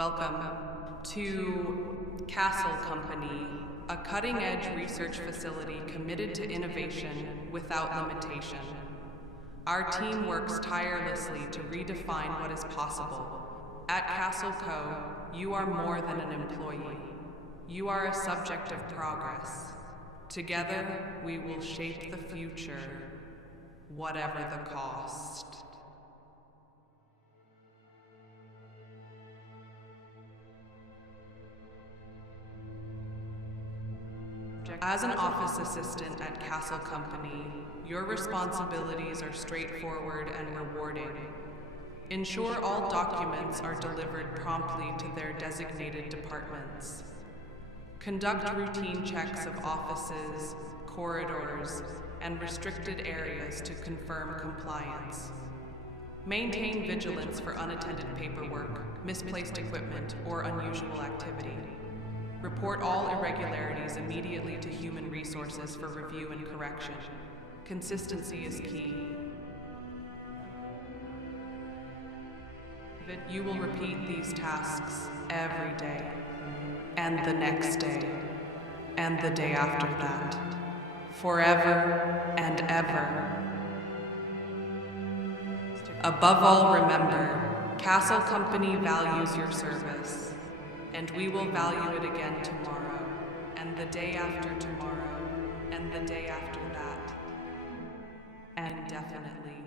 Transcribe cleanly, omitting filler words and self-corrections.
Welcome to Castle Company, a cutting-edge research facility committed to innovation without limitation. Our team works tirelessly to redefine what is possible. At Castle Co., you are more than an employee. You are a subject of progress. Together, we will shape the future, whatever the cost. As an office assistant at Castle Company, your responsibilities are straightforward and rewarding. Ensure all documents are delivered promptly to their designated departments. Conduct routine checks of offices, corridors, and restricted areas to confirm compliance. Maintain vigilance for unattended paperwork, misplaced equipment, or unusual activity. Report all irregularities immediately to Human Resources for review and correction. Consistency is key. You will repeat these tasks every day, and the next day, and the day after that, forever and ever. Above all, remember, Castle Company values your service, and we will value it again tomorrow, and the day after tomorrow, and the day after that, and indefinitely.